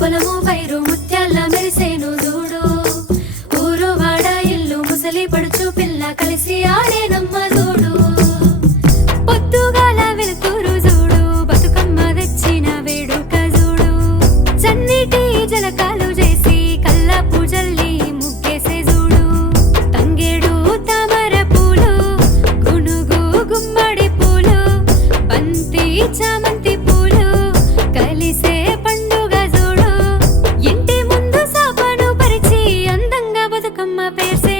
పొలము పైరు ముత్యాల మెరిసేను చూడు ఊరు వాడ ఇల్లు ముసలి పడుచు పిల్ల కలిసి ఆడేనమ్మ చూడు పొద్దుగాల వెలుతురు చూడు బతుకమ్మ తెచ్చిన వేడుక చూడు చన్నీటి జలకాలు చేసి కల్ల పూజల్లి ముగ్గేసే చూడు తంగేడు తామర పూలు గునుగు గుమ్మడి పూలు బంతి చామంతి పూలు కలిసే పండుగ చూడు ఇంటి ముందు సాపను పరిచి అందంగా బతుకమ్మ పేర్సే